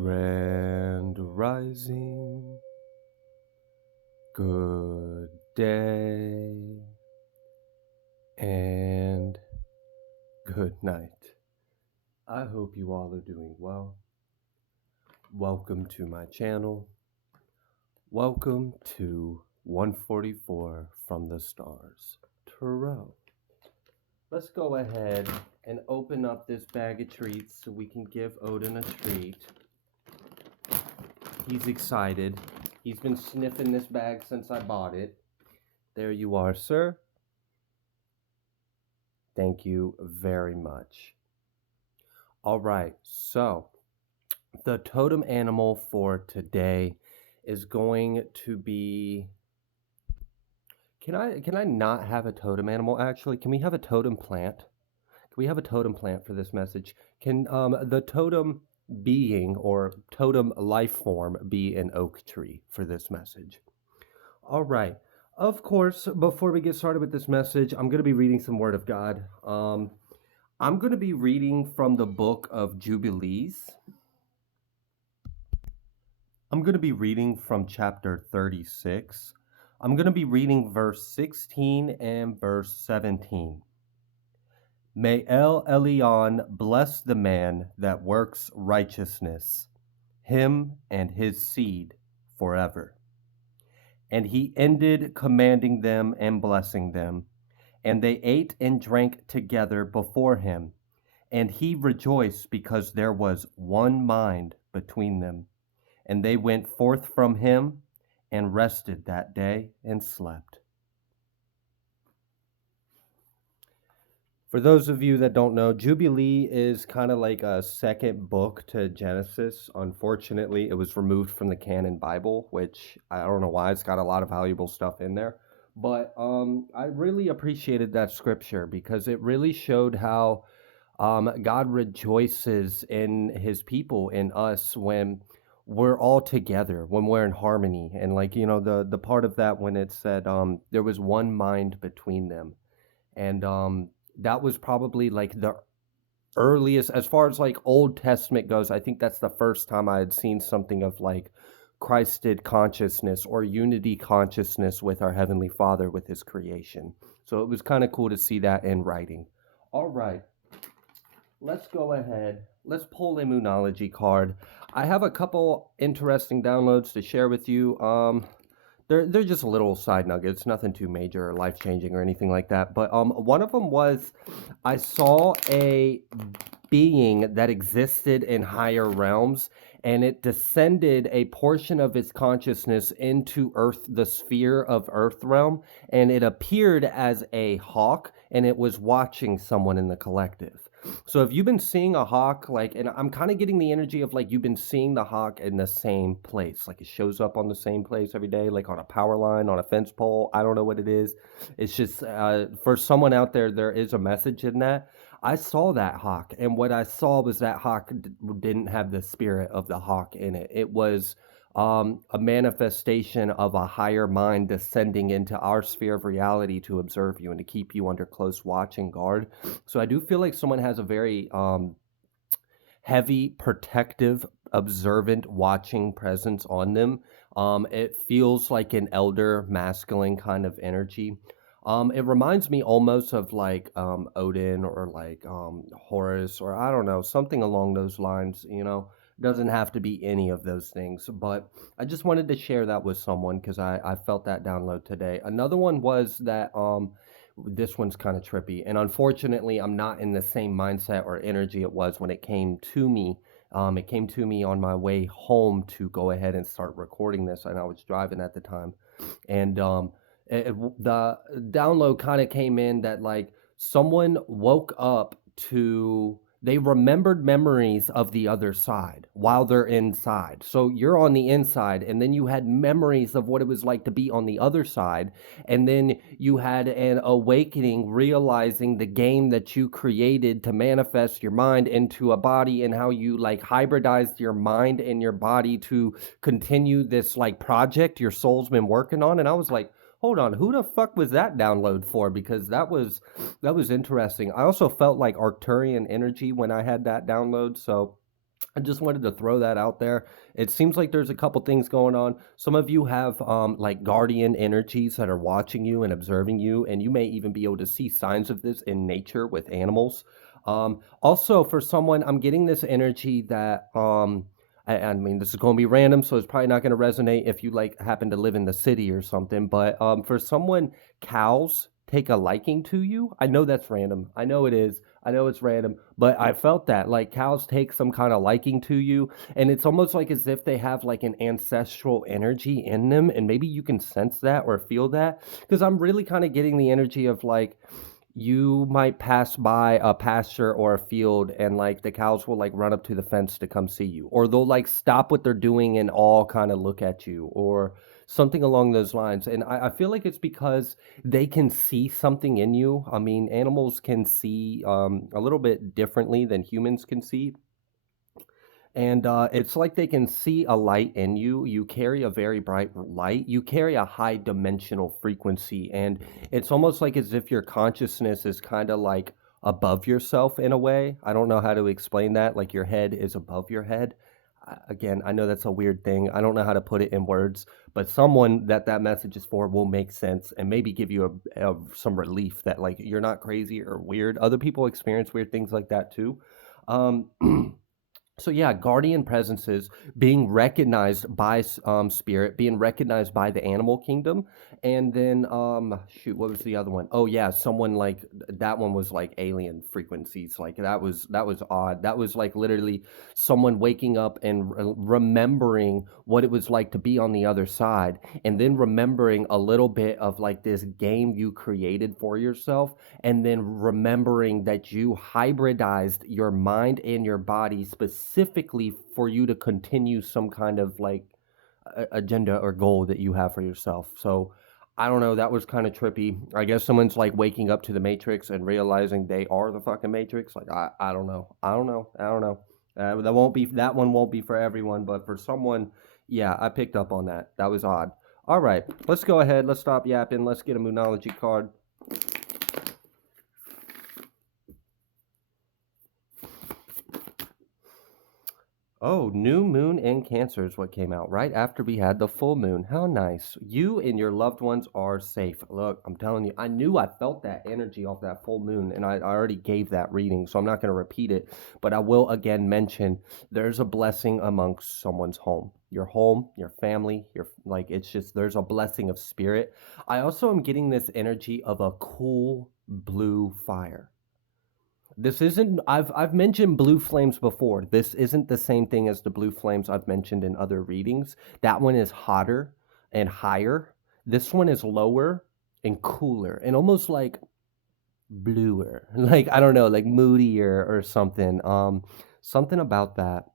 Grand rising, good day, and good night. I hope you all are doing well. Welcome to my channel. Welcome to 144 from the Stars Tarot. Let's go ahead and open up this bag of treats so we can give Odin a treat. He's excited. He's been sniffing this bag since I bought it. There you are, sir. Thank you very much. All right, so the totem animal for today is going to be... Can I not have a totem animal, actually? Can we have a totem plant? Can we have a totem plant for this message? Can the totem being or totem life form be an oak tree for this message? All right. Of course, before we get started with this message, I'm going to be reading some Word of God. I'm going to be reading from the book of Jubilees. I'm going to be reading from chapter 36. I'm going to be reading verse 16 and verse 17. May El Elyon bless the man that works righteousness, him and his seed forever. And he ended commanding them and blessing them. And they ate and drank together before him. And he rejoiced because there was one mind between them. And they went forth from him and rested that day and slept. For those of you that don't know, Jubilee is kind of like a second book to Genesis. Unfortunately, it was removed from the canon Bible, which I don't know why. It's got a lot of valuable stuff in there. But I really appreciated that scripture because it really showed how God rejoices in his people, in us, when we're all together, when we're in harmony. And like, you know, the part of that when it said there was one mind between them. And that was probably like the earliest, as far as like Old Testament goes, I think that's the first time I had seen something of like Christed consciousness or unity consciousness with our Heavenly Father, with his creation. So it was kind of cool to see that in writing. All right, let's go ahead. Let's pull a Moonology card. I have a couple interesting downloads to share with you. They're just little side nuggets, nothing too major or life-changing or anything like that. But one of them was I saw a being that existed in higher realms, and it descended a portion of its consciousness into Earth, the sphere of Earth realm, and it appeared as a hawk, and it was watching someone in the collective. So if you've been seeing a hawk, like, and I'm kind of getting the energy of like you've been seeing the hawk in the same place, like it shows up on the same place every day, like on a power line, on a fence pole. I don't know what it is. It's just for someone out there, there is a message in that. I saw that hawk, and what I saw was that hawk didn't have the spirit of the hawk in it. It was a manifestation of a higher mind descending into our sphere of reality to observe you and to keep you under close watch and guard. So I do feel like someone has a very heavy, protective, observant, watching presence on them. It feels like an elder, masculine kind of energy. It reminds me almost of like Odin or like Horus, or I don't know, something along those lines, you know. Doesn't have to be any of those things, but I just wanted to share that with someone because I felt that download today. Another one was that this one's kind of trippy, and unfortunately I'm not in the same mindset or energy it was when it came to me. It came to me on my way home to go ahead and start recording this, and I was driving at the time, and the download kind of came in that like someone woke up to... They remembered memories of the other side while they're inside. So you're on the inside, and then you had memories of what it was like to be on the other side. And then you had an awakening, realizing the game that you created to manifest your mind into a body, and how you like hybridized your mind and your body to continue this like project your soul's been working on. And I was like, hold on, who the fuck was that download for? Because that was interesting. I also felt like Arcturian energy when I had that download. So I just wanted to throw that out there. It seems like there's a couple things going on. Some of you have like guardian energies that are watching you and observing you, and you may even be able to see signs of this in nature with animals. Also, for someone, I'm getting this energy that I mean, this is going to be random, so it's probably not going to resonate if you like happen to live in the city or something. But for someone, cows take a liking to you. I know that's random. I know it is. I know it's random, but I felt that like cows take some kind of liking to you, and it's almost like as if they have like an ancestral energy in them, and maybe you can sense that or feel that. Because I'm really kind of getting the energy of like you might pass by a pasture or a field, and like the cows will like run up to the fence to come see you, or they'll like stop what they're doing and all kind of look at you, or something along those lines. And I feel like it's because they can see something in you. I mean, animals can see a little bit differently than humans can see, and it's like they can see a light in you. You carry a very bright light. You carry a high dimensional frequency. And it's almost like as if your consciousness is kind of like above yourself in a way. I don't know how to explain that. Like your head is above your head. Again, I know that's a weird thing. I don't know how to put it in words, but someone that that message is for will make sense and maybe give you some relief that like you're not crazy or weird. Other people experience weird things like that too. Um, So yeah, guardian presences being recognized by spirit, being recognized by the animal kingdom, and then shoot, what was the other one? Oh yeah, someone like that one was like alien frequencies. Like that was odd. That was like literally someone waking up and remembering what it was like to be on the other side, and then remembering a little bit of like this game you created for yourself, and then remembering that you hybridized your mind and your body specifically for you to continue some kind of like agenda or goal that you have for yourself. So I don't know, that was kind of trippy. I guess someone's like waking up to the matrix and realizing they are the fucking matrix. Like I don't know. I don't know. I don't know. That one won't be for everyone, but for someone, yeah, I picked up on that. That was odd. All right, let's go ahead. Let's stop yapping. Let's get a Moonology card. Oh, new moon in Cancer is what came out right after we had the full moon. How nice. You and your loved ones are safe. Look, I'm telling you, I knew I felt that energy off that full moon, and I already gave that reading, so I'm not going to repeat it. But I will again mention there's a blessing amongst someone's home, your family, your like, it's just there's a blessing of spirit. I also am getting this energy of a cool blue fire. This isn't I've mentioned blue flames before. This isn't the same thing as the blue flames I've mentioned in other readings. That one is hotter and higher. This one is lower and cooler and almost like bluer. Like I don't know, like moodier or something. Something about that.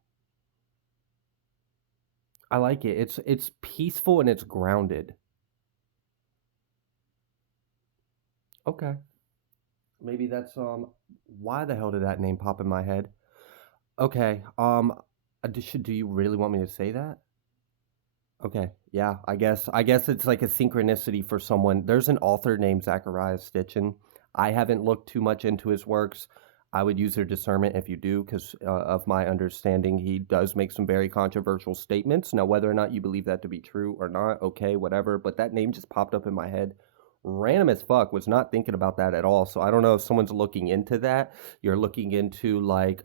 I like it. It's peaceful and it's grounded. Okay. Maybe that's why the hell did that name pop in my head? Okay. Do you really want me to say that? Okay. Yeah. I guess it's like a synchronicity for someone. There's an author named Zachariah Stitchin. I haven't looked too much into his works. I would use their discernment if you do, because of my understanding, he does make some very controversial statements. Now, whether or not you believe that to be true or not, okay, whatever. But that name just popped up in my head. Random as fuck. Was not thinking about that at all. So I don't know if someone's looking into that. You're looking into like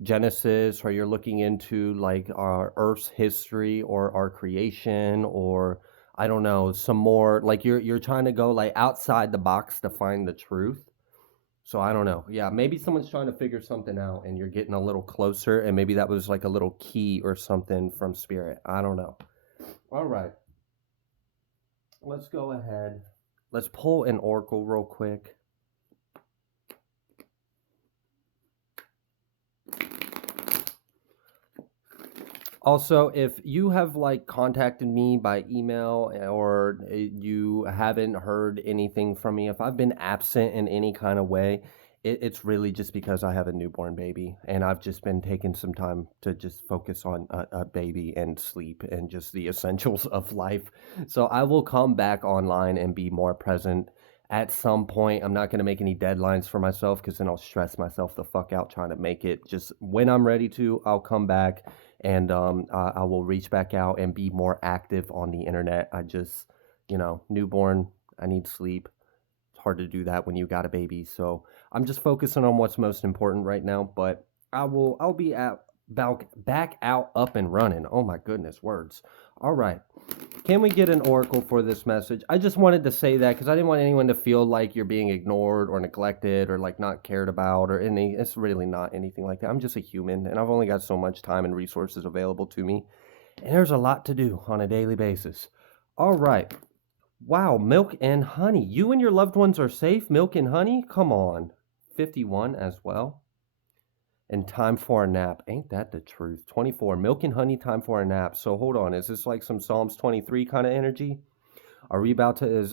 Genesis, or you're looking into like our Earth's history or our creation, or I don't know, some more like you're trying to go like outside the box to find the truth. So I don't know. Yeah, maybe someone's trying to figure something out and you're getting a little closer, and maybe that was like a little key or something from spirit. I don't know. All right. Let's go ahead. Let's pull an oracle real quick. Also, if you have like contacted me by email, or you haven't heard anything from me, if I've been absent in any kind of way, it's really just because I have a newborn baby and I've just been taking some time to just focus on a baby and sleep and just the essentials of life. So I will come back online and be more present at some point. I'm not going to make any deadlines for myself because then I'll stress myself the fuck out trying to make it. Just when I'm ready to, I'll come back and I will reach back out and be more active on the internet. I just, newborn, I need sleep. It's hard to do that when you got a baby. So I'm just focusing on what's most important right now. But I'll be back out up and running. Oh my goodness, words. All right. Can we get an oracle for this message? I just wanted to say that because I didn't want anyone to feel like you're being ignored or neglected or like not cared about or any. It's really not anything like that. I'm just a human and I've only got so much time and resources available to me. And there's a lot to do on a daily basis. All right. Wow, milk and honey. You and your loved ones are safe? Milk and honey? Come on. 51 as well. And time for a nap. Ain't that the truth? 24. Milk and honey, time for a nap. So hold on. Is this like some Psalms 23 kind of energy? Are we about to,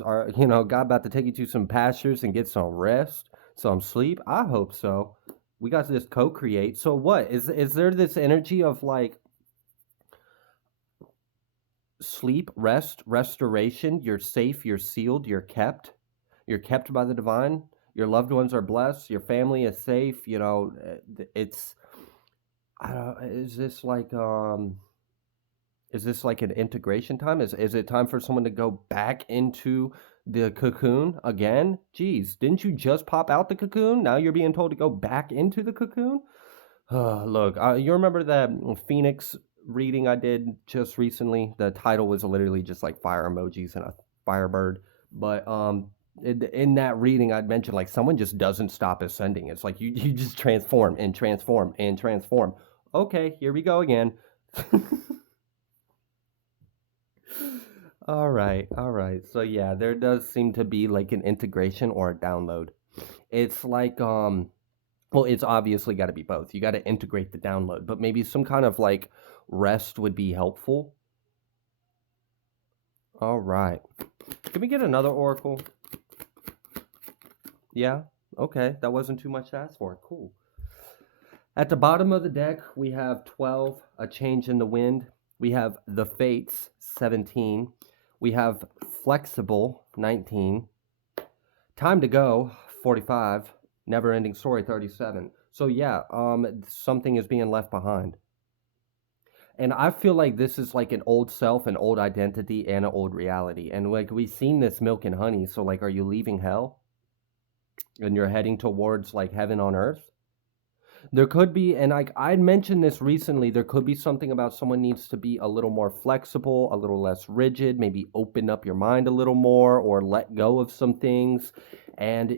God about to take you to some pastures and get some rest, some sleep? I hope so. We got this co-create. So what? Is there this energy of like sleep, rest, restoration? You're safe, you're sealed, you're kept. You're kept by the divine. Your loved ones are blessed. Your family is safe. It's I don't, is this like an integration time? Is it time for someone to go back into the cocoon again? Geez, didn't you just pop out the cocoon? Now you're being told to go back into the cocoon? Look, you remember that Phoenix reading I did just recently? The title was literally just like fire emojis and a firebird. But in that reading, I'd mentioned like someone just doesn't stop ascending. It's like you just transform and transform and transform. Okay, here we go again. All right, all right. So yeah, there does seem to be like an integration or a download. It's like well, it's obviously got to be both. You got to integrate the download, but maybe some kind of like rest would be helpful. All right. Can we get another oracle? Yeah. Okay, that wasn't too much to ask for. Cool. At the bottom of the deck, we have 12, a change in the wind. We have the fates, 17. We have flexible, 19. Time to go, 45. Never ending story, 37. So yeah, something is being left behind. And I feel like this is like an old self, an old identity, and an old reality. And like we've seen this milk and honey. So like, are you leaving hell and you're heading towards like heaven on earth? There could be, and I'd mentioned this recently, there could be something about someone needs to be a little more flexible, a little less rigid, maybe open up your mind a little more or let go of some things. And,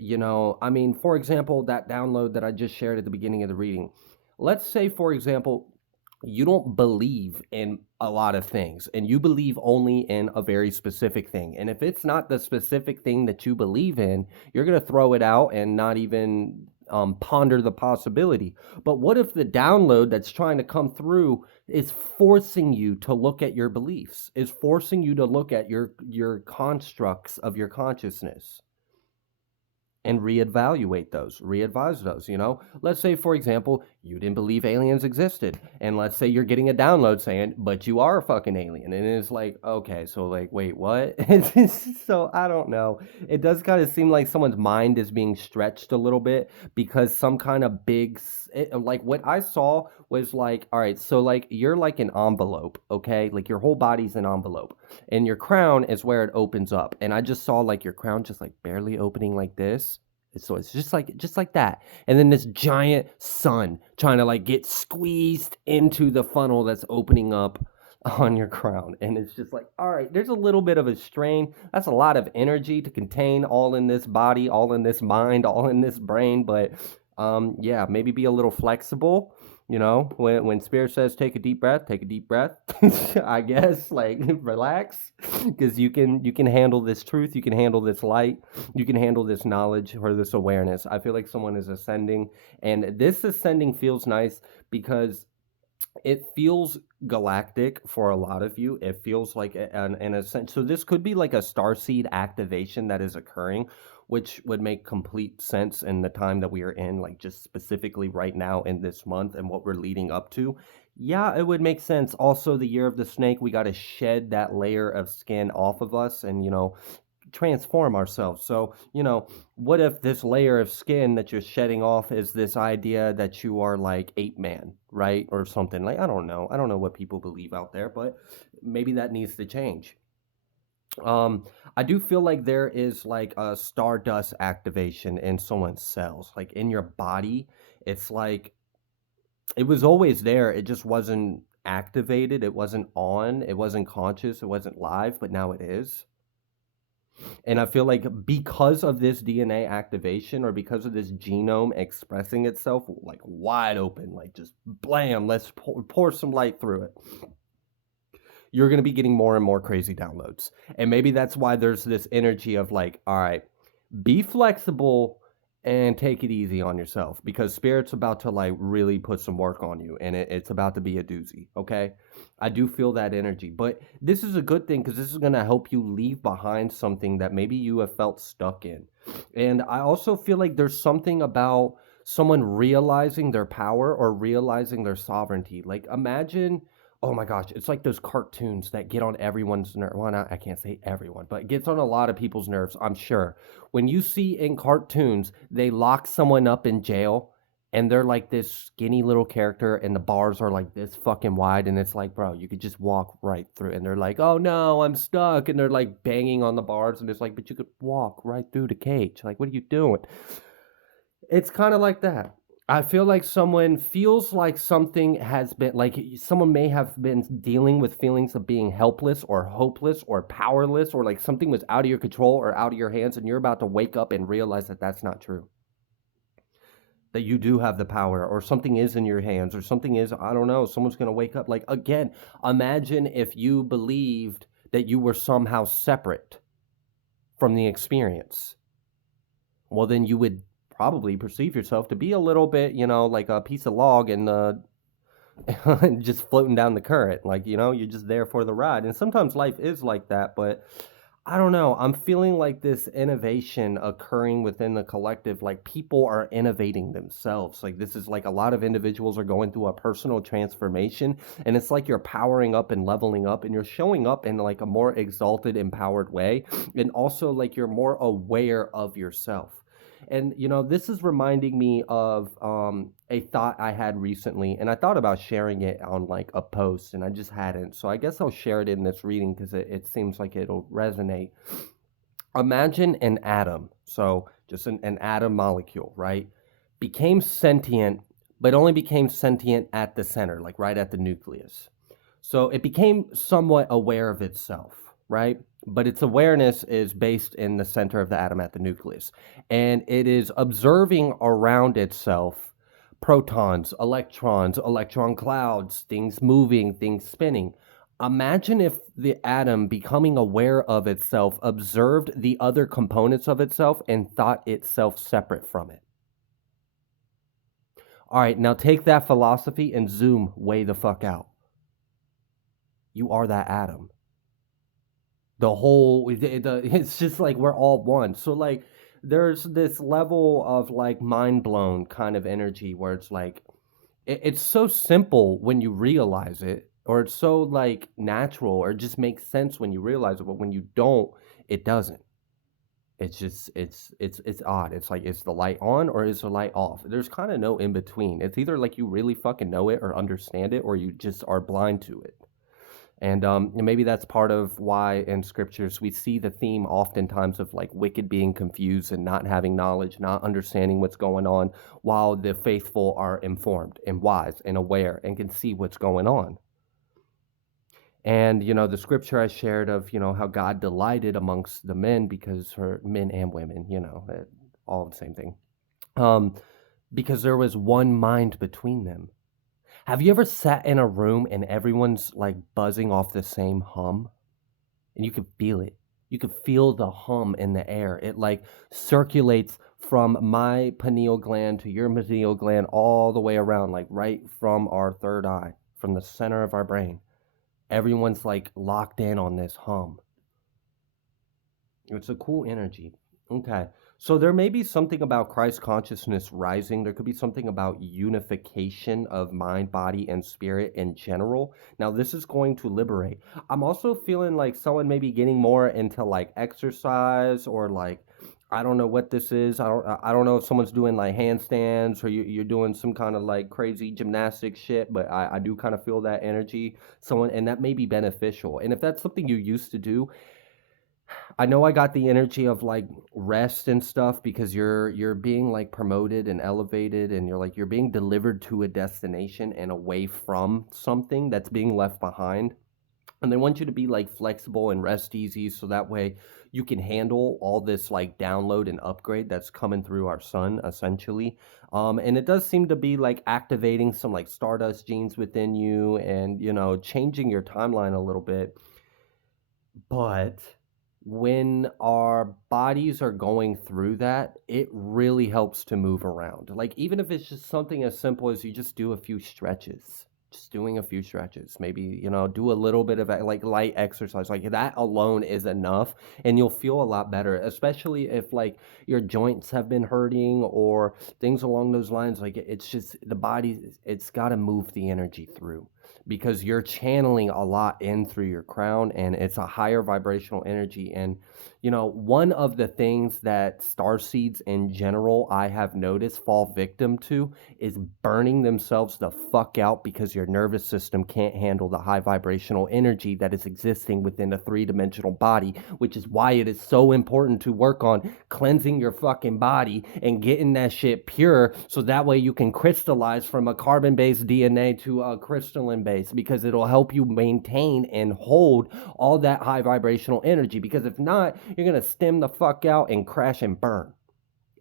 I mean, for example, that download that I just shared at the beginning of the reading. Let's say, for example, you don't believe in a lot of things and you believe only in a very specific thing. And if it's not the specific thing that you believe in, you're going to throw it out and not even ponder the possibility. But what if the download that's trying to come through is forcing you to look at your beliefs, is forcing you to look at your constructs of your consciousness? And reevaluate those, readvise those, Let's say, for example, you didn't believe aliens existed. And let's say you're getting a download saying, but you are a fucking alien. And it's like, okay, so like, wait, what? So I don't know. It does kind of seem like someone's mind is being stretched a little bit because some kind of like what I saw was like, all right, so like you're like an envelope, okay? Like your whole body's an envelope and your crown is where it opens up. And I just saw like your crown just like barely opening like this. So it's just like that. And then this giant sun trying to like get squeezed into the funnel that's opening up on your crown. And it's just like, all right, there's a little bit of a strain. That's a lot of energy to contain all in this body, all in this mind, all in this brain. But yeah, maybe be a little flexible. When spirit says take a deep breath, I guess, like relax, because you can handle this truth, you can handle this light, you can handle this knowledge or this awareness. I feel like someone is ascending, and this ascending feels nice because it feels galactic for a lot of you. It feels like an ascent. So this could be like a starseed activation that is occurring, which would make complete sense in the time that we are in, like just specifically right now in this month and what we're leading up to. Yeah, it would make sense. Also, the year of the snake, we got to shed that layer of skin off of us and, transform ourselves. So, what if this layer of skin that you're shedding off is this idea that you are like ape man, right? Or something. Like, I don't know. I don't know what people believe out there, but maybe that needs to change. Um, I do feel like there is like a stardust activation in someone's cells, like in your body. It's like it was always there. It just wasn't activated. It wasn't on. It wasn't conscious. It wasn't live, but now it is. And I feel like because of this DNA activation or because of this genome expressing itself like wide open, like just blam, let's pour some light through it, you're going to be getting more and more crazy downloads. And maybe that's why there's this energy of like, all right, be flexible and take it easy on yourself because spirit's about to like really put some work on you and it's about to be a doozy. Okay, I do feel that energy, but this is a good thing because this is going to help you leave behind something that maybe you have felt stuck in. And I also feel like there's something about someone realizing their power or realizing their sovereignty. Like imagine, oh my gosh, it's like those cartoons that get on everyone's nerve. Well, not, I can't say everyone, but it gets on a lot of people's nerves, I'm sure. When you see in cartoons, they lock someone up in jail and they're like this skinny little character and the bars are like this fucking wide and it's like, bro, you could just walk right through. And they're like, oh no, I'm stuck. And they're like banging on the bars and it's like, but you could walk right through the cage. Like, what are you doing? It's kind of like that. I feel like someone feels like something has been like someone may have been dealing with feelings of being helpless or hopeless or powerless or like something was out of your control or out of your hands and you're about to wake up and realize that that's not true. That you do have the power or something is in your hands or something is, I don't know, someone's going to wake up. Like again, imagine if you believed that you were somehow separate from the experience. Well, then you would probably perceive yourself to be a little bit, like a piece of log in the just floating down the current. Like, you're just there for the ride. And sometimes life is like that, but I don't know. I'm feeling like this innovation occurring within the collective, like people are innovating themselves. Like this is like a lot of individuals are going through a personal transformation and it's like you're powering up and leveling up and you're showing up in like a more exalted, empowered way. And also like you're more aware of yourself. And this is reminding me of a thought I had recently, and I thought about sharing it on like a post, and I just hadn't. So I guess I'll share it in this reading because it seems like it'll resonate. Imagine an atom, so just an atom molecule, right? Became sentient, but only became sentient at the center, like right at the nucleus. So it became somewhat aware of itself, right? But its awareness is based in the center of the atom at the nucleus. And it is observing around itself protons, electrons, electron clouds, things moving, things spinning. Imagine if the atom, becoming aware of itself, observed the other components of itself and thought itself separate from it. All right, now take that philosophy and zoom way the fuck out. You are that atom. The whole it's just like we're all one. So like there's this level of like mind blown kind of energy where it's like it's so simple when you realize it, or it's so like natural, or it just makes sense when you realize it, but when you don't, it doesn't. It's just it's odd. It's like, is the light on or is the light off? There's kind of no in between. It's either like you really fucking know it or understand it, or you just are blind to it. And maybe that's part of why in scriptures we see the theme oftentimes of like wicked being confused and not having knowledge, not understanding what's going on, while the faithful are informed and wise and aware and can see what's going on. And the scripture I shared of how God delighted amongst the men, because her men and women, all the same thing, um, because there was one mind between them. Have you ever sat in a room and everyone's like buzzing off the same hum? And you can feel it. You can feel the hum in the air. It like circulates from my pineal gland to your pineal gland all the way around, like right from our third eye, from the center of our brain. Everyone's like locked in on this hum. It's a cool energy. Okay. So there may be something about Christ consciousness rising. There could be something about unification of mind, body, and spirit in general. Now, this is going to liberate. I'm also feeling like someone may be getting more into like exercise or like I don't know what this is. I don't know if someone's doing like handstands or you're doing some kind of like crazy gymnastic shit, but I do kind of feel that energy. Someone and that may be beneficial. And if that's something you used to do, I know I got the energy of like rest and stuff because you're being like promoted and elevated and you're being delivered to a destination and away from something that's being left behind. And they want you to be like flexible and rest easy so that way you can handle all this like download and upgrade that's coming through our sun essentially. And it does seem to be like activating some like stardust genes within you and changing your timeline a little bit, but when our bodies are going through that, it really helps to move around. Like, even if it's just something as simple as you just do a few stretches, just doing a few stretches, maybe, do a little bit of like light exercise. Like, that alone is enough, and you'll feel a lot better, especially if like your joints have been hurting or things along those lines. Like, it's just the body, it's got to move the energy through because you're channeling a lot in through your crown and it's a higher vibrational energy. And one of the things that star seeds in general I have noticed fall victim to is burning themselves the fuck out because your nervous system can't handle the high vibrational energy that is existing within a three-dimensional body, which is why it is so important to work on cleansing your fucking body and getting that shit pure so that way you can crystallize from a carbon-based DNA to a crystalline base, because it'll help you maintain and hold all that high vibrational energy, because if not, you're going to stem the fuck out and crash and burn.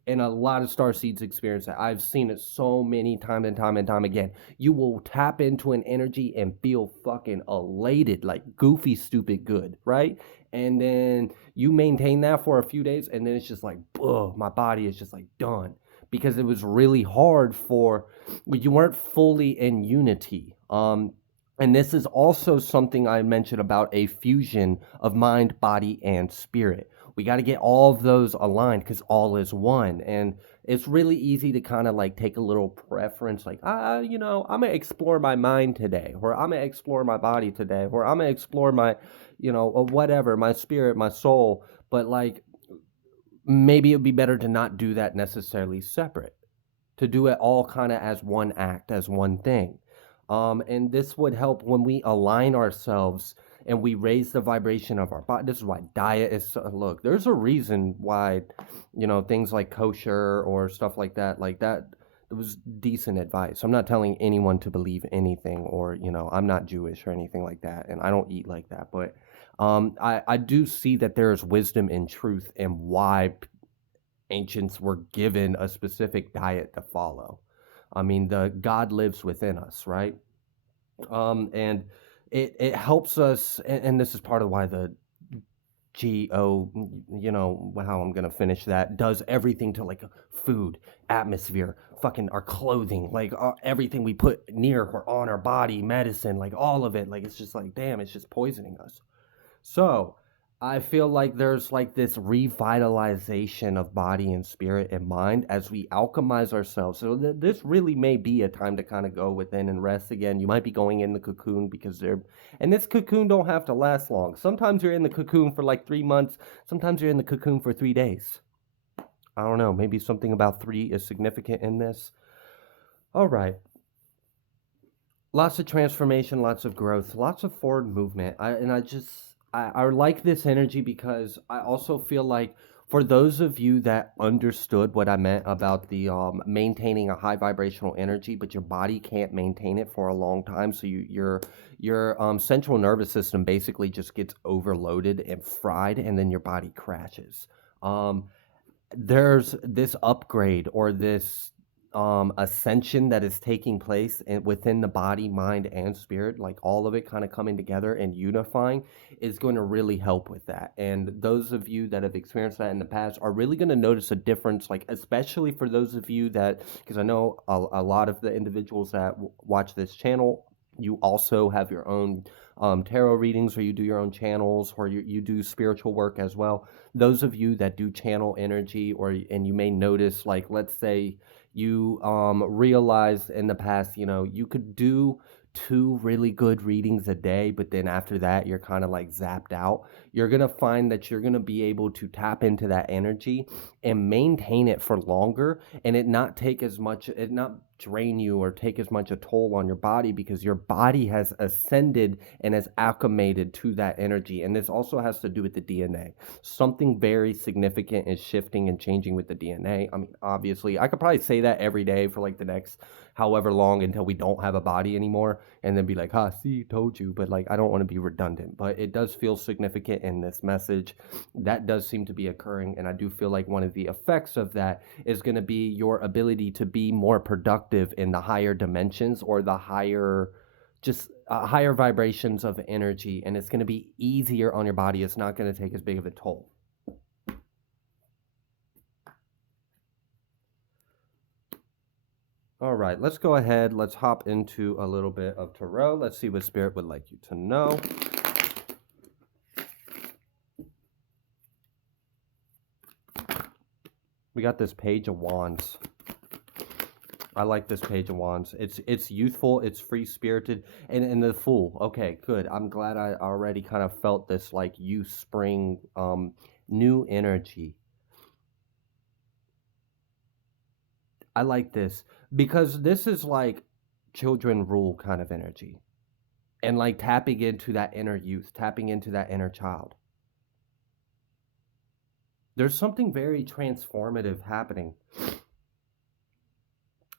And a lot of star seeds experience that. I've seen it so many times and time again. You will tap into an energy and feel fucking elated, like goofy, stupid good, right? And then you maintain that for a few days, and then it's just like, ugh, my body is just like done. Because it was really hard you weren't fully in unity. And this is also something I mentioned about a fusion of mind, body, and spirit. We got to get all of those aligned because all is one. And it's really easy to kind of like take a little preference, like, I'm going to explore my mind today, or I'm going to explore my body today, or I'm going to explore my, whatever, my spirit, my soul. But like, maybe it would be better to not do that necessarily separate, to do it all kind of as one act, as one thing. And this would help when we align ourselves and we raise the vibration of our body. This is why diet is look, there's a reason why, things like kosher or stuff like that, it was decent advice. I'm not telling anyone to believe anything or, I'm not Jewish or anything like that. And I don't eat like that. But I do see that there is wisdom and truth in why ancients were given a specific diet to follow. I mean, the God lives within us, right? And it helps us, and this is part of why the GO, how I'm gonna finish that, does everything to like food, atmosphere, fucking our clothing, like everything we put near or on our body, medicine, like all of it. Like it's just like, damn, it's just poisoning us. So I feel like there's like this revitalization of body and spirit and mind as we alchemize ourselves. So this really may be a time to kind of go within and rest again. You might be going in the cocoon and this cocoon don't have to last long. Sometimes you're in the cocoon for like 3 months. Sometimes you're in the cocoon for 3 days. I don't know. Maybe something about 3 is significant in this. All right. Lots of transformation, lots of growth, lots of forward movement. I like this energy because I also feel like for those of you that understood what I meant about the maintaining a high vibrational energy, but your body can't maintain it for a long time, so your central nervous system basically just gets overloaded and fried, and then your body crashes. There's this upgrade or this ascension that is taking place within the body, mind, and spirit, like all of it kind of coming together and unifying, is going to really help with that. And those of you that have experienced that in the past are really going to notice a difference, like especially for those of you that, because I know a lot of the individuals that watch this channel You also have your own tarot readings, or you do your own channels, or you do spiritual work as well. Those of you that do channel energy, and you may notice, like, let's say you realize in the past, you could do two really good readings a day, but then after that, you're kind of like zapped out. You're going to find that you're going to be able to tap into that energy and maintain it for longer, and it not drain you or take as much a toll on your body, because your body has ascended and has acclimated to that energy. And this also has to do with the DNA. Something very significant is shifting and changing with the DNA. I mean, obviously, I could probably say that every day for like the next however long until we don't have a body anymore, and then be like, "Ha, see, told you." But like, I don't want to be redundant, but it does feel significant in this message. That does seem to be occurring, and I do feel like one of the effects of that is going to be your ability to be more productive in the higher dimensions, or the higher vibrations of energy, and it's going to be easier on your body. It's not going to take as big of a toll. All right, let's go ahead. Let's hop into a little bit of tarot. Let's see what Spirit would like you to know. We got this Page of Wands. I like this Page of Wands. It's youthful, it's free-spirited, and the Fool. Okay, good. I'm glad I already kind of felt this like youth, spring, new energy. I like this because this is like children rule kind of energy, and like tapping into that inner youth, tapping into that inner child. There's something very transformative happening.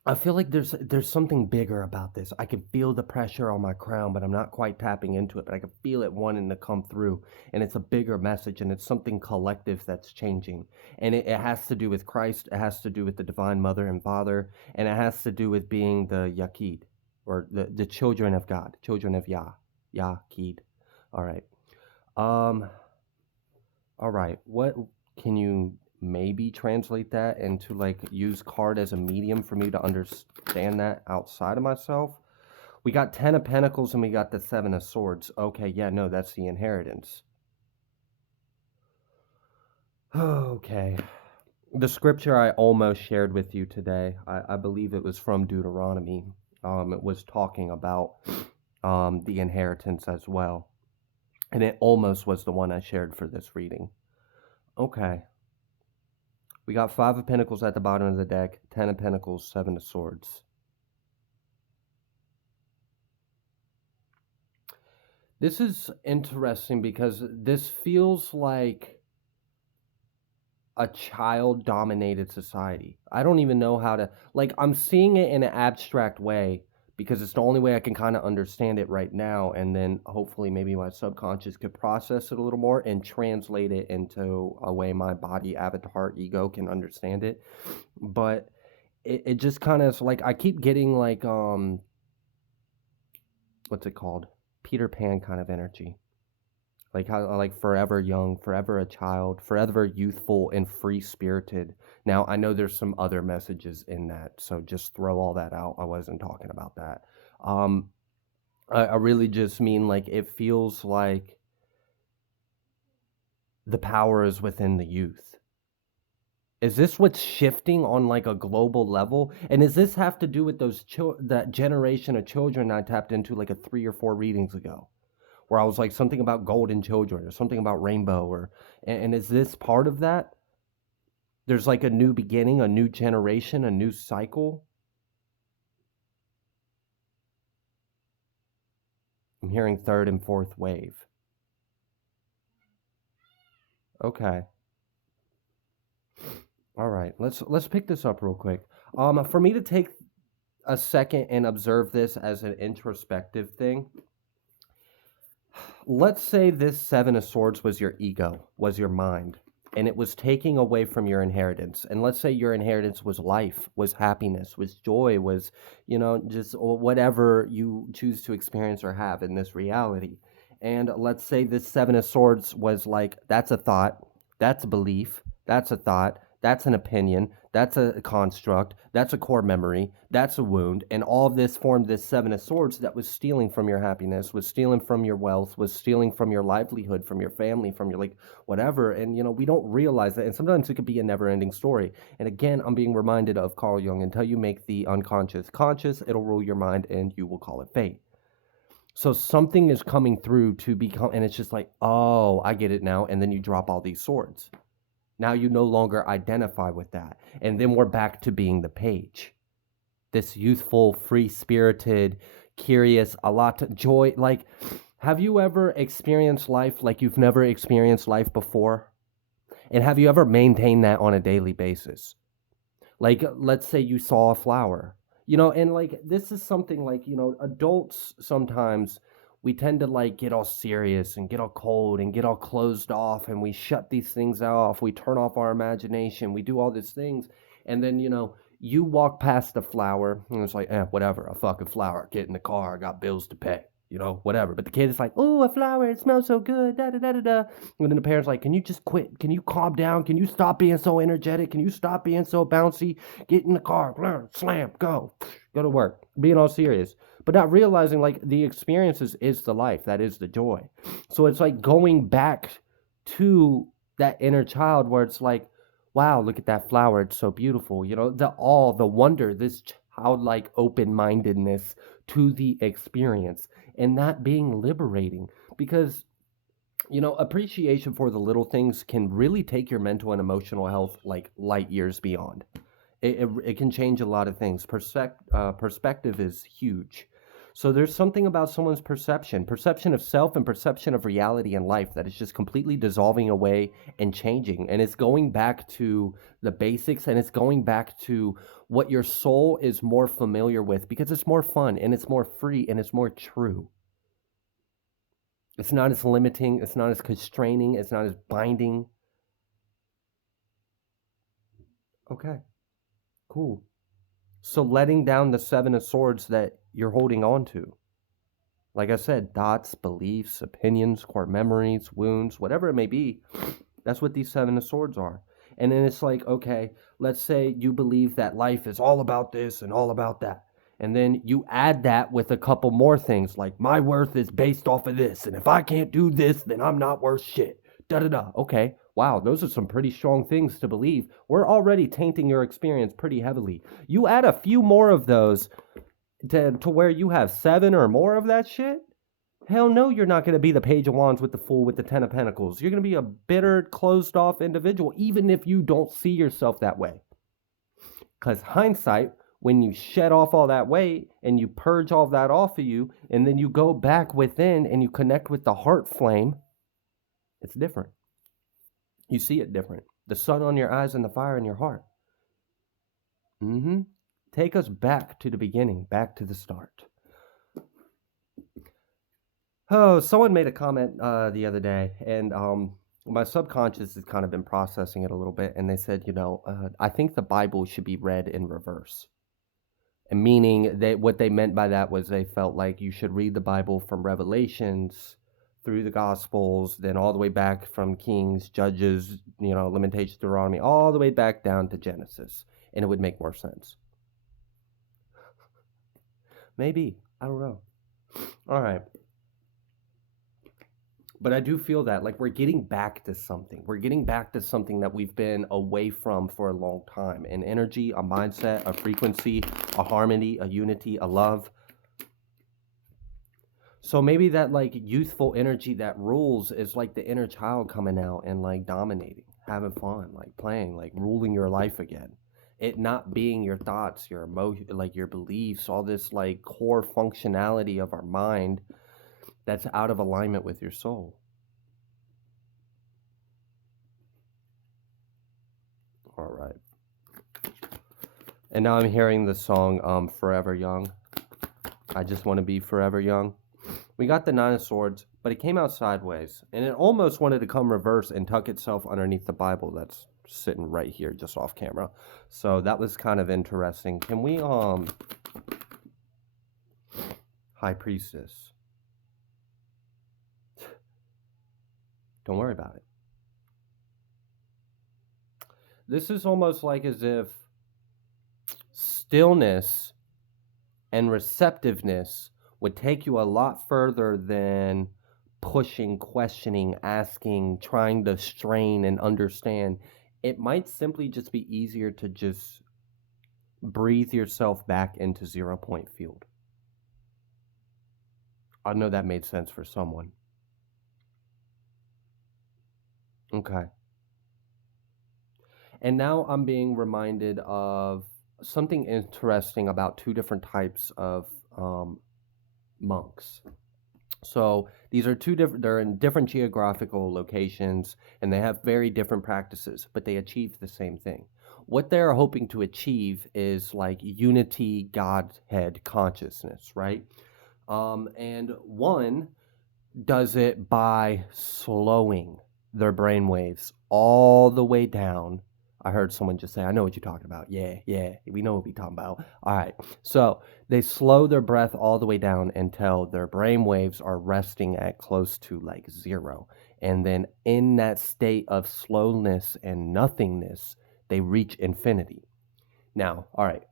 I feel like there's something bigger about this. I can feel the pressure on my crown, but I'm not quite tapping into it, but I can feel it wanting to come through. And it's a bigger message, and it's something collective that's changing. And it has to do with Christ, it has to do with the Divine Mother and Father, and it has to do with being the Yaqid, or the children of God, children of Yaqid. All right. All right. What can you maybe translate that into, like, use card as a medium for me to understand that outside of myself? We got 10 of Pentacles and we got the 7 of Swords. Okay, yeah, no, that's the inheritance. Okay. The scripture I almost shared with you today, I believe it was from Deuteronomy. It was talking about the inheritance as well. And it almost was the one I shared for this reading. Okay. We got 5 of Pentacles at the bottom of the deck, 10 of Pentacles, 7 of Swords. This is interesting because this feels like a child-dominated society. I don't even know how to, like, I'm seeing it in an abstract way because it's the only way I can kind of understand it right now, and then hopefully maybe my subconscious could process it a little more and translate it into a way my body, avatar, ego can understand it. But it just kind of, like, I keep getting like what's it called, Peter Pan kind of energy. Like how, like, forever young, forever a child, forever youthful and free-spirited. Now, I know there's some other messages in that, so just throw all that out. I wasn't talking about that. I really just mean, like, it feels like the power is within the youth. Is this what's shifting on, like, a global level? And does this have to do with that generation of children I tapped into like 3 or 4 readings ago, where I was like something about golden children or something about rainbow, and is this part of that? There's like a new beginning, a new generation, a new cycle. I'm hearing third and fourth wave. Okay. All right. Let's pick this up real quick. For me to take a second and observe this as an introspective thing. Let's say this 7 of Swords was your ego, was your mind, and it was taking away from your inheritance. And let's say your inheritance was life, was happiness, was joy, was, just whatever you choose to experience or have in this reality. And let's say this 7 of Swords was like, that's a thought, that's a belief, that's a thought, that's an opinion, That's a construct. That's a core memory. That's a wound. And all of this formed this Seven of Swords that was stealing from your happiness, was stealing from your wealth, was stealing from your livelihood, from your family, from your like whatever. And, we don't realize that. And sometimes it could be a never ending story. And again, I'm being reminded of Carl Jung, until you make the unconscious conscious, it'll rule your mind and you will call it fate. So something is coming through to become, and it's just like, oh, I get it now. And then you drop all these swords. Now you no longer identify with that. And then we're back to being the page. This youthful, free-spirited, curious, a lot of joy. Like, have you ever experienced life like you've never experienced life before? And have you ever maintained that on a daily basis? Like, let's say you saw a flower, and like, this is something like, adults sometimes we tend to like get all serious and get all cold and get all closed off, and we shut these things off. We turn off our imagination. We do all these things. And then, you walk past a flower and it's like, whatever, a fucking flower. Get in the car. I got bills to pay. Whatever. But the kid is like, oh, a flower, it smells so good, da da da da da. And then the parents like, can you just quit? Can you calm down? Can you stop being so energetic? Can you stop being so bouncy? Get in the car, slam, go to work. Being all serious. But not realizing like the experiences is the life. That is the joy. So it's like going back to that inner child where it's like, wow, look at that flower. It's so beautiful. The awe, the wonder, this childlike open-mindedness to the experience, and that being liberating, because appreciation for the little things can really take your mental and emotional health like light years beyond. It can change a lot of things. Perspective is huge. So there's something about someone's perception of self and perception of reality and life that is just completely dissolving away and changing. And it's going back to the basics, and it's going back to what your soul is more familiar with, because it's more fun and it's more free and it's more true. It's not as limiting. It's not as constraining. It's not as binding. Okay, cool. So letting down the Seven of Swords that you're holding on to. Like I said, thoughts, beliefs, opinions, core memories, wounds, whatever it may be. That's what these Seven of Swords are. And then it's like, okay, let's say you believe that life is all about this and all about that. And then you add that with a couple more things, like my worth is based off of this. And if I can't do this, then I'm not worth shit. Da-da-da. Okay. Wow, those are some pretty strong things to believe. We're already tainting your experience pretty heavily. You add a few more of those to where you have 7 or more of that shit. Hell no, you're not going to be the Page of Wands with the Fool with the 10 of Pentacles. You're going to be a bitter, closed-off individual, even if you don't see yourself that way. Because hindsight, when you shed off all that weight and you purge all that off of you, and then you go back within and you connect with the heart flame, it's different. You see it different. The sun on your eyes and the fire in your heart. Take us back to the beginning, back to the start. Oh, someone made a comment the other day, and my subconscious has kind of been processing it a little bit, and they said, I think the Bible should be read in reverse. And meaning that what they meant by that was they felt like you should read the Bible from Revelations through the Gospels, then all the way back from Kings, Judges, Lamentations, Deuteronomy, all the way back down to Genesis, and it would make more sense. Maybe. I don't know. All right. But I do feel that like we're getting back to something. We're getting back to something that we've been away from for a long time. An energy, a mindset, a frequency, a harmony, a unity, a love. So maybe that like youthful energy that rules is like the inner child coming out and like dominating, having fun, like playing, like ruling your life again. It not being your thoughts, your emotion, like your beliefs, all this like core functionality of our mind that's out of alignment with your soul. All right. And now I'm hearing the song Forever Young. I just want to be forever young. We got the Nine of Swords, but it came out sideways, and it almost wanted to come reverse and tuck itself underneath the Bible that's sitting right here, just off camera. So that was kind of interesting. Can we, High Priestess. Don't worry about it. This is almost like as if stillness and receptiveness would take you a lot further than pushing, questioning, asking, trying to strain and understand. It might simply just be easier to just breathe yourself back into 0 point field. I know that made sense for someone. Okay. And now I'm being reminded of something interesting about two different types of um, monks. So these are two different, they're in different geographical locations and they have very different practices, but they achieve the same thing. What they're hoping to achieve is like unity, Godhead consciousness, right? And one does it by slowing their brain waves all the way down. I heard someone just say, I know what you're talking about. Yeah, yeah, we know what we're talking about. All right. So they slow their breath all the way down until their brain waves are resting at close to like zero. And then in that state of slowness and nothingness, they reach infinity. Now, all right,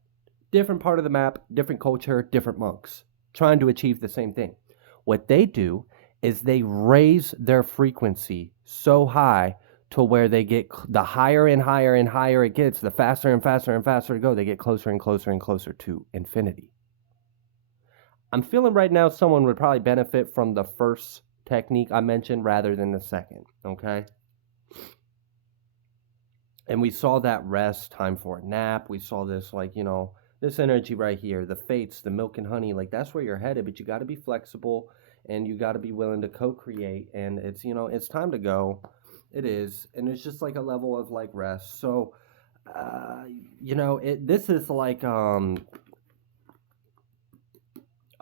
different part of the map, different culture, different monks trying to achieve the same thing. What they do is they raise their frequency so high to where they get the higher and higher and higher it gets, the faster and faster and faster it goes, they get closer and closer and closer to infinity. I'm feeling right now someone would probably benefit from the first technique I mentioned rather than the second, okay? And we saw that rest, time for a nap. We saw this, like, this energy right here, the fates, the milk and honey, like that's where you're headed, but you got to be flexible and you got to be willing to co-create. And it's time to go. It is. And it's just like a level of like rest. So, this is like a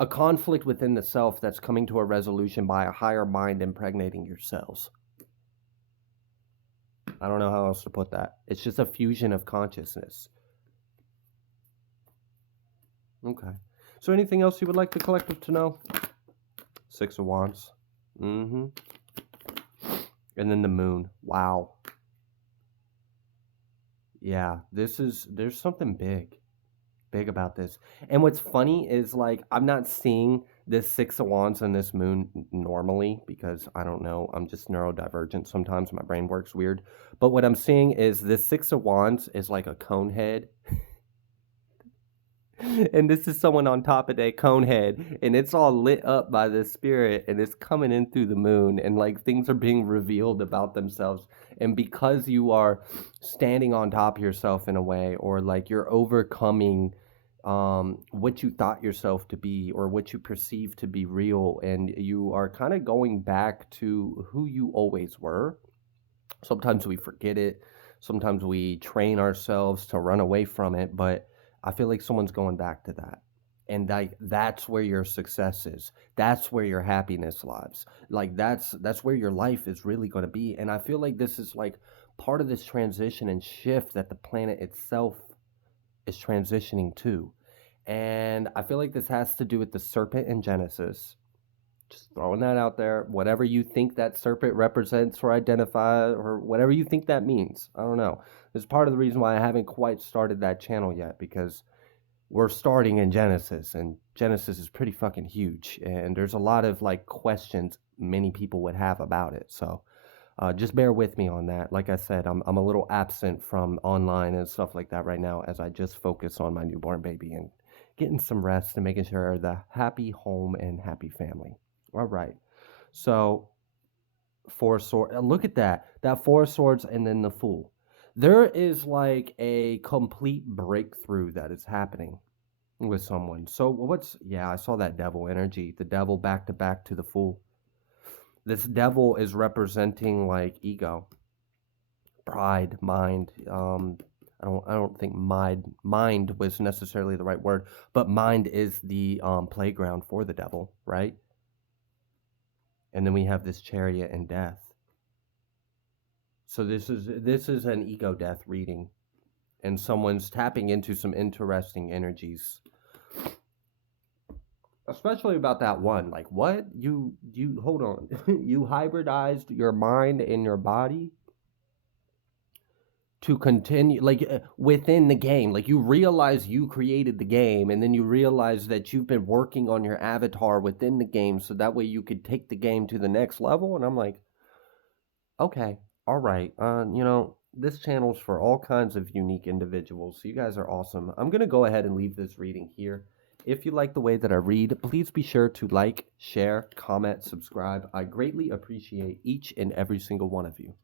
conflict within the self that's coming to a resolution by a higher mind impregnating your cells. I don't know how else to put that. It's just a fusion of consciousness. Okay. So anything else you would like the collective to know? Six of Wands. Mm-hmm. And then the moon. Wow. Yeah, there's something big about this. And what's funny is like I'm not seeing this Six of Wands and this moon normally because I don't know, I'm just neurodivergent sometimes, my brain works weird. But what I'm seeing is this Six of Wands is like a cone head. And this is someone on top of that cone head, and it's all lit up by the spirit, and it's coming in through the moon, and like things are being revealed about themselves. And because you are standing on top of yourself in a way, or like you're overcoming what you thought yourself to be, or what you perceive to be real, and you are kind of going back to who you always were. Sometimes we forget it. Sometimes we train ourselves to run away from it, but I feel like someone's going back to that. And that's where your success is. That's where your happiness lies. Like that's where your life is really going to be. And I feel like this is like part of this transition and shift that the planet itself is transitioning to. And I feel like this has to do with the serpent in Genesis. Just throwing that out there. Whatever you think that serpent represents or identify, or whatever you think that means. I don't know. It's part of the reason why I haven't quite started that channel yet, because we're starting in Genesis, and Genesis is pretty fucking huge. And there's a lot of like questions many people would have about it. So just bear with me on that. Like I said, I'm a little absent from online and stuff like that right now as I just focus on my newborn baby and getting some rest and making sure the happy home and happy family. All right. So, Four of Swords. Look at that. That Four of Swords and then the Fool. There is like a complete breakthrough that is happening with someone. So, yeah, I saw that devil energy. The devil back to back to the Fool. This devil is representing like ego, pride, mind. I don't think mind was necessarily the right word, but mind is the playground for the devil, right? And then we have this Chariot and Death. So this is an ego death reading, and someone's tapping into some interesting energies, especially about that one. Like, what you hold on, you hybridized your mind and your body to continue, like, within the game. Like, you realize you created the game, and then you realize that you've been working on your avatar within the game so that way you could take the game to the next level. And I'm like, okay, all right. This channel's for all kinds of unique individuals. So you guys are awesome. I'm going to go ahead and leave this reading here. If you like the way that I read, please be sure to like, share, comment, subscribe. I greatly appreciate each and every single one of you.